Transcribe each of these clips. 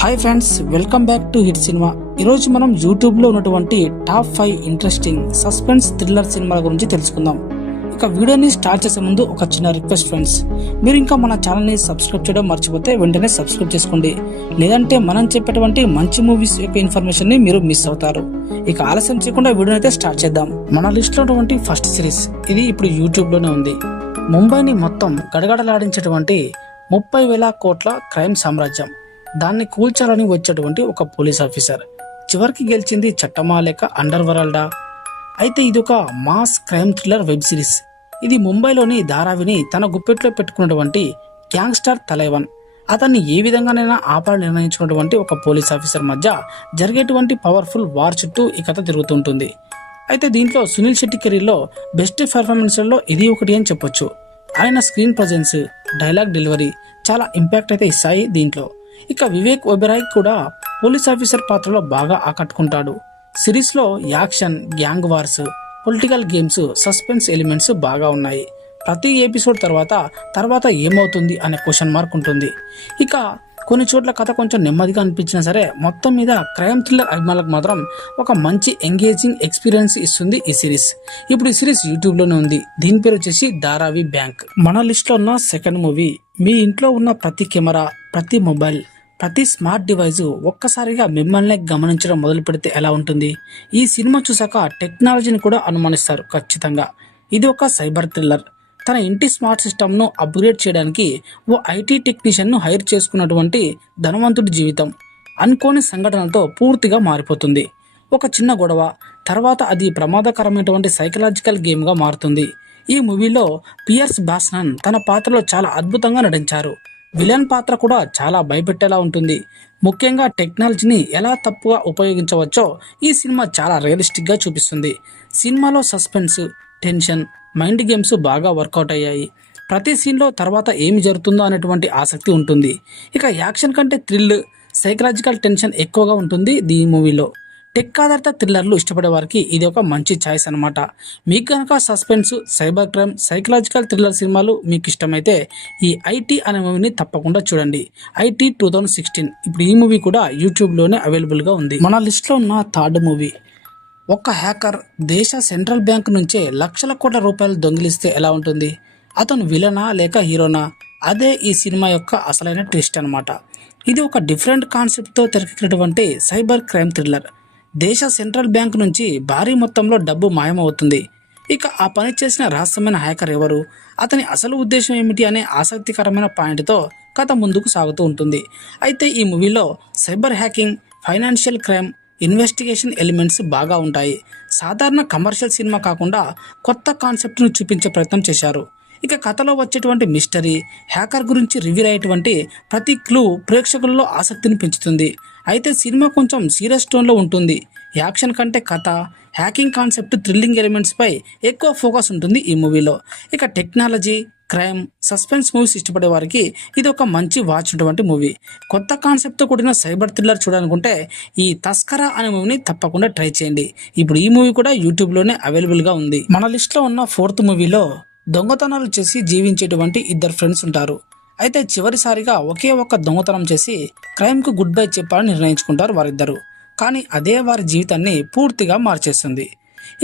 Hi friends, welcome back to hit cinema. ఈరోజు మనం యూట్యూబ్లో ఉన్నటువంటి టాప్ 5 ఇంట్రెస్టింగ్ సస్పెన్స్ థ్రిల్లర్ సినిమాల గురించి తెలుసుకుందాం. ఇక వీడియోని స్టార్ట్ చేసే ముందు ఒక చిన్న రిక్వెస్ట్ ఫ్రెండ్స్, మీరు ఇంకా మన ఛానల్ని సబ్స్క్రైబ్ చేయడం మర్చిపోతే వెంటనే సబ్స్క్రైబ్ చేసుకోండి. లేదంటే మనం చెప్పేటువంటి మంచి మూవీస్ యొక్క ఇన్ఫర్మేషన్ని మీరు మిస్ అవుతారు. ఇక ఆలస్యం చేయకుండా వీడియోని అయితే స్టార్ట్ చేద్దాం. మన లిస్ట్లో ఉన్నటువంటి ఫస్ట్ సిరీస్ ఇది ఇప్పుడు యూట్యూబ్లోనే ఉంది. ముంబైని మొత్తం గడగడలాడించేటువంటి 30,000 కోట్ల క్రైమ్ సామ్రాజ్యం, దాన్ని కూల్చాలని వచ్చేటువంటి ఒక పోలీస్ ఆఫీసర్. చివరికి గెలిచింది చట్టమా లేక అండర్ వరల్డా? అయితే ఇది ఒక mass crime thriller web series. ఇది ముంబైలోని ధారావిని తన గుప్పెట్లో పెట్టుకున్నటువంటి గ్యాంగ్స్టర్ తలైవన్, అతన్ని ఏ విధంగానైనా ఆపాలని నిర్ణయించుకున్నటువంటి ఒక పోలీస్ ఆఫీసర్ మధ్య జరిగేటువంటి పవర్ఫుల్ వార్ చుట్టూ ఈ కథ తిరుగుతుంటుంది. అయితే దీంట్లో సునీల్ శెట్టి కెరీర్లో బెస్ట్ పెర్ఫార్మెన్స్లలో ఇది ఒకటి అని చెప్పొచ్చు. ఆయన స్క్రీన్ ప్రజెన్స్, డైలాగ్ డెలివరీ చాలా ఇంపాక్ట్ అయితే ఇస్తాయి దీంట్లో. ఇక వివేక్ ఒబెరాయ్ కూడా పోలీస్ ఆఫీసర్ పాత్రలో బాగా ఆకట్టుకుంటాడు. సిరీస్ లో action, gang wars, political games, suspense elements బాగా ఉన్నాయి. ప్రతి ఎపిసోడ్ తర్వాత ఏమవుతుంది అనే క్వశ్చన్ మార్క్ ఉంటుంది. ఇక కొన్ని చోట్ల కథ కొంచెం నెమ్మదిగా అనిపించినా సరే, మొత్తం మీద క్రైమ్ థ్రిల్లర్ అభిమానులకు మాత్రం ఒక మంచి ఎంగేజింగ్ ఎక్స్పీరియన్స్ ఇస్తుంది ఈ సిరీస్. ఇప్పుడు ఈ సిరీస్ యూట్యూబ్ లోనే ఉంది. దీని పేరు వచ్చేసి ధారావి బ్యాంక్. మన లిస్ట్ లో ఉన్న సెకండ్ మూవీ, మీ ఇంట్లో ఉన్న ప్రతి కెమెరా, ప్రతి మొబైల్, ప్రతి స్మార్ట్ డివైజ్ ఒక్కసారిగా మిమ్మల్ని గమనించడం మొదలు పెడితే ఎలా ఉంటుంది? ఈ సినిమా చూసాక టెక్నాలజీని కూడా అనుమానిస్తారు ఖచ్చితంగా. ఇది ఒక సైబర్ థ్రిల్లర్. తన ఇంటి స్మార్ట్ సిస్టమ్ను అప్గ్రేడ్ చేయడానికి ఓ ఐటీ టెక్నీషియన్ను హైర్ చేసుకున్నటువంటి ధనవంతుడి జీవితం అనుకోని సంఘటనలతో పూర్తిగా మారిపోతుంది. ఒక చిన్న గొడవ తర్వాత అది ప్రమాదకరమైనటువంటి సైకలాజికల్ గేమ్గా మారుతుంది. ఈ మూవీలో పియర్స్ బ్రాస్నన్ తన పాత్రలో చాలా అద్భుతంగా నటించారు. విలన్ పాత్ర కూడా చాలా భయపెట్టేలా ఉంటుంది. ముఖ్యంగా టెక్నాలజీని ఎలా తప్పుగా ఉపయోగించవచ్చో ఈ సినిమా చాలా రియలిస్టిక్గా చూపిస్తుంది. సినిమాలో సస్పెన్స్, టెన్షన్, మైండ్ గేమ్స్ బాగా వర్కౌట్ అయ్యాయి. ప్రతి సీన్లో తర్వాత ఏమి జరుగుతుందో అనేటువంటి ఆసక్తి ఉంటుంది. ఇక యాక్షన్ కంటే థ్రిల్, సైకలాజికల్ టెన్షన్ ఎక్కువగా ఉంటుంది ఈ మూవీలో. టెక్ ఆధారిత థ్రిల్లర్లు ఇష్టపడే వారికి ఇది ఒక మంచి ఛాయిస్ అనమాట. మీకు కనుక suspense, cyber crime, psychological thriller సినిమాలు మీకు ఇష్టమైతే ఈ ఐటీ అనే మూవీని తప్పకుండా చూడండి. ఐటీ 2016. ఇప్పుడు ఈ మూవీ కూడా యూట్యూబ్లోనే అవైలబుల్గా ఉంది. మన లిస్ట్లో ఉన్న థర్డ్ మూవీ, ఒక హ్యాకర్ దేశ సెంట్రల్ బ్యాంక్ నుంచే లక్షల కోట్ల రూపాయలు దొంగిలిస్తే ఎలా ఉంటుంది? అతను విలనా లేక హీరోనా? అదే ఈ సినిమా యొక్క అసలైన ట్విస్ట్ అనమాట. ఇది ఒక డిఫరెంట్ కాన్సెప్ట్తో తెరకెక్కినటువంటి సైబర్ క్రైమ్ థ్రిల్లర్. దేశ సెంట్రల్ బ్యాంక్ నుంచి భారీ మొత్తంలో డబ్బు మాయమవుతుంది. ఇక ఆ పని చేసిన రహస్యమైన హ్యాకర్ ఎవరు, అతని అసలు ఉద్దేశం ఏమిటి అనే ఆసక్తికరమైన పాయింట్తో కథ ముందుకు సాగుతూ ఉంటుంది. అయితే ఈ మూవీలో cyber hacking, financial crime, investigation elements బాగా ఉంటాయి. సాధారణ కమర్షియల్ సినిమా కాకుండా కొత్త కాన్సెప్ట్ను చూపించే ప్రయత్నం చేశారు. ఇక కథలో వచ్చేటువంటి మిస్టరీ, హ్యాకర్ గురించి రివీల్ అయ్యేటువంటి ప్రతి క్లూ ప్రేక్షకుల్లో ఆసక్తిని పెంచుతుంది. అయితే సినిమా కొంచెం సీరియస్ టోన్లో ఉంటుంది. యాక్షన్ కంటే కథ, హ్యాకింగ్ కాన్సెప్ట్, థ్రిల్లింగ్ ఎలిమెంట్స్ పై ఎక్కువ ఫోకస్ ఉంటుంది ఈ మూవీలో. ఇక టెక్నాలజీ, క్రైమ్, సస్పెన్స్ మూవీస్ ఇష్టపడే వారికి ఇది ఒక మంచి వాచ్ ఉన్నటువంటి మూవీ. కొత్త కాన్సెప్ట్తో కూడిన సైబర్ థ్రిల్లర్ చూడాలనుకుంటే ఈ తస్కరా అనే మూవీని తప్పకుండా ట్రై చేయండి. ఇప్పుడు ఈ మూవీ కూడా యూట్యూబ్లోనే అవైలబుల్గా ఉంది. మన లిస్ట్లో ఉన్న ఫోర్త్ మూవీలో దొంగతనాలు చేసి జీవించేటువంటి ఇద్దరు ఫ్రెండ్స్ ఉంటారు. అయితే చివరిసారిగా ఒకే ఒక్క దొంగతనం చేసి క్రైమ్కు గుడ్ బై చెప్పాలని నిర్ణయించుకుంటారు వారిద్దరు. కానీ అదే వారి జీవితాన్ని పూర్తిగా మార్చేస్తుంది.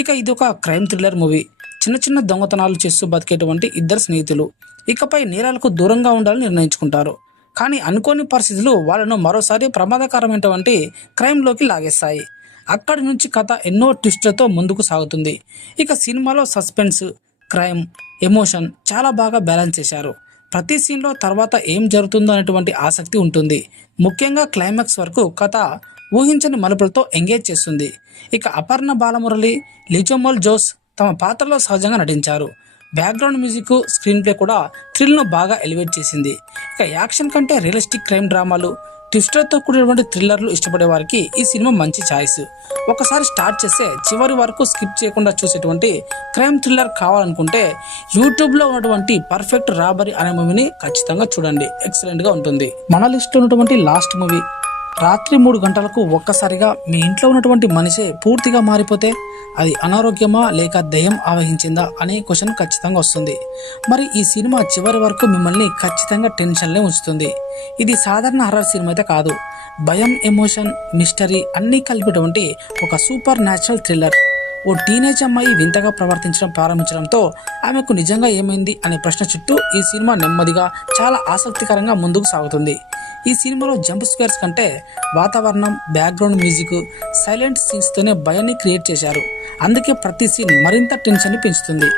ఇక ఇది ఒక క్రైమ్ థ్రిల్లర్ మూవీ. చిన్న చిన్న దొంగతనాలు చేస్తూ బతికేటువంటి ఇద్దరు స్నేహితులు ఇకపై నేరాలకు దూరంగా ఉండాలని నిర్ణయించుకుంటారు. కానీ అనుకోని పరిస్థితులు వాళ్ళను మరోసారి ప్రమాదకరమైనటువంటి క్రైమ్లోకి లాగేస్తాయి. అక్కడి నుంచి కథ ఎన్నో ట్విస్ట్లతో ముందుకు సాగుతుంది. ఇక సినిమాలో సస్పెన్స్, క్రైమ్, ఎమోషన్ చాలా బాగా బ్యాలెన్స్ చేశారు. ప్రతి సీన్లో తర్వాత ఏం జరుగుతుందో అనేటువంటి ఆసక్తి ఉంటుంది. ముఖ్యంగా క్లైమాక్స్ వరకు కథ ఊహించని మలుపులతో ఎంగేజ్ చేస్తుంది. ఇక అపర్ణ బాలమురళి, లిజోమోల్ జోస్ తమ పాత్రలో సహజంగా నటించారు. బ్యాక్గ్రౌండ్ మ్యూజిక్, స్క్రీన్ ప్లే కూడా థ్రిల్ను బాగా ఎలివేట్ చేసింది. ఇక యాక్షన్ కంటే రియలిస్టిక్ క్రైమ్ డ్రామాలు, ట్విస్టర్తో కూడినటువంటి థ్రిల్లర్లు ఇష్టపడే వారికి ఈ సినిమా మంచి ఛాయిస్. ఒకసారి స్టార్ట్ చేస్తే చివరి వరకు స్కిప్ చేయకుండా చూసేటువంటి క్రైమ్ థ్రిల్లర్ కావాలనుకుంటే యూట్యూబ్లో ఉన్నటువంటి పర్ఫెక్ట్ రాబరీ అనే మూవీని ఖచ్చితంగా చూడండి. ఎక్సలెంట్గా ఉంటుంది. మన లిస్ట్లో ఉన్నటువంటి లాస్ట్ మూవీ, రాత్రి 3 గంటలకు ఒక్కసారిగా మీ ఇంట్లో ఉన్నటువంటి మనిషే పూర్తిగా మారిపోతే అది అనారోగ్యమా లేక దయ్యం ఆవహించిందా అనే క్వశ్చన్ ఖచ్చితంగా వస్తుంది. మరి ఈ సినిమా చివరి వరకు మిమ్మల్ని ఖచ్చితంగా టెన్షన్లే ఉంచుతుంది. ఇది సాధారణ హర్రర్ సినిమా అయితే కాదు. భయం, ఎమోషన్, మిస్టరీ అన్నీ కలిపినటువంటి ఒక సూపర్ న్యాచురల్ థ్రిల్లర్. ఓ టీనేజ్ అమ్మాయి వింతగా ప్రవర్తించడం ప్రారంభించడంతో ఆమెకు నిజంగా ఏమైంది అనే ప్రశ్న చుట్టూ ఈ సినిమా నెమ్మదిగా చాలా ఆసక్తికరంగా ముందుకు సాగుతుంది. ఈ సినిమాలో జంప్ స్క్వేర్స్ కంటే వాతావరణం, బ్యాక్గ్రౌండ్ మ్యూజిక్, సైలెంట్ సీన్స్తోనే భయాన్ని క్రియేట్ చేశారు. అందుకే ప్రతి సీన్ మరింత టెన్షన్ని పెంచుతుంది.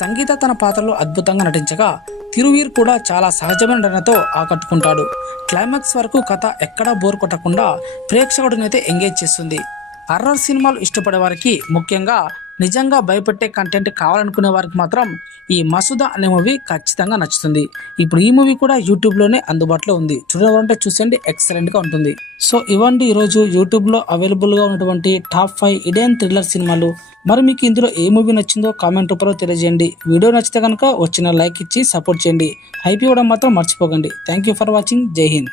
సంగీత తన పాత్రలో అద్భుతంగా నటించగా తిరువీర్ కూడా చాలా సహజమైన నటనతో ఆకట్టుకుంటాడు. క్లైమాక్స్ వరకు కథ ఎక్కడా బోర్ కొట్టకుండా ప్రేక్షకుడినైతే ఎంగేజ్ చేస్తుంది. హర్రర్ సినిమాలు ఇష్టపడే వారికి, ముఖ్యంగా నిజంగా భయపెట్టే కంటెంట్ కావాలనుకునే వారికి మాత్రం ఈ మసూదా అనే మూవీ ఖచ్చితంగా నచ్చుతుంది. ఇప్పుడు ఈ మూవీ కూడా యూట్యూబ్లోనే అందుబాటులో ఉంది. చూడాలంటే చూసండి, ఎక్సలెంట్గా ఉంటుంది. సో ఇవ్వండి ఈరోజు యూట్యూబ్లో అవైలబుల్గా ఉన్నటువంటి టాప్ 5 ఇండియన్ థ్రిల్లర్ సినిమాలు. మరి మీకు ఇందులో ఏ మూవీ నచ్చిందో కామెంట్ రూపంలో తెలియజేయండి. వీడియో నచ్చితే కనుక వచ్చిన లైక్ ఇచ్చి సపోర్ట్ చేయండి. హైప్ ఇవ్వడం మాత్రం మర్చిపోకండి. Thank you for watching. జై హింద్.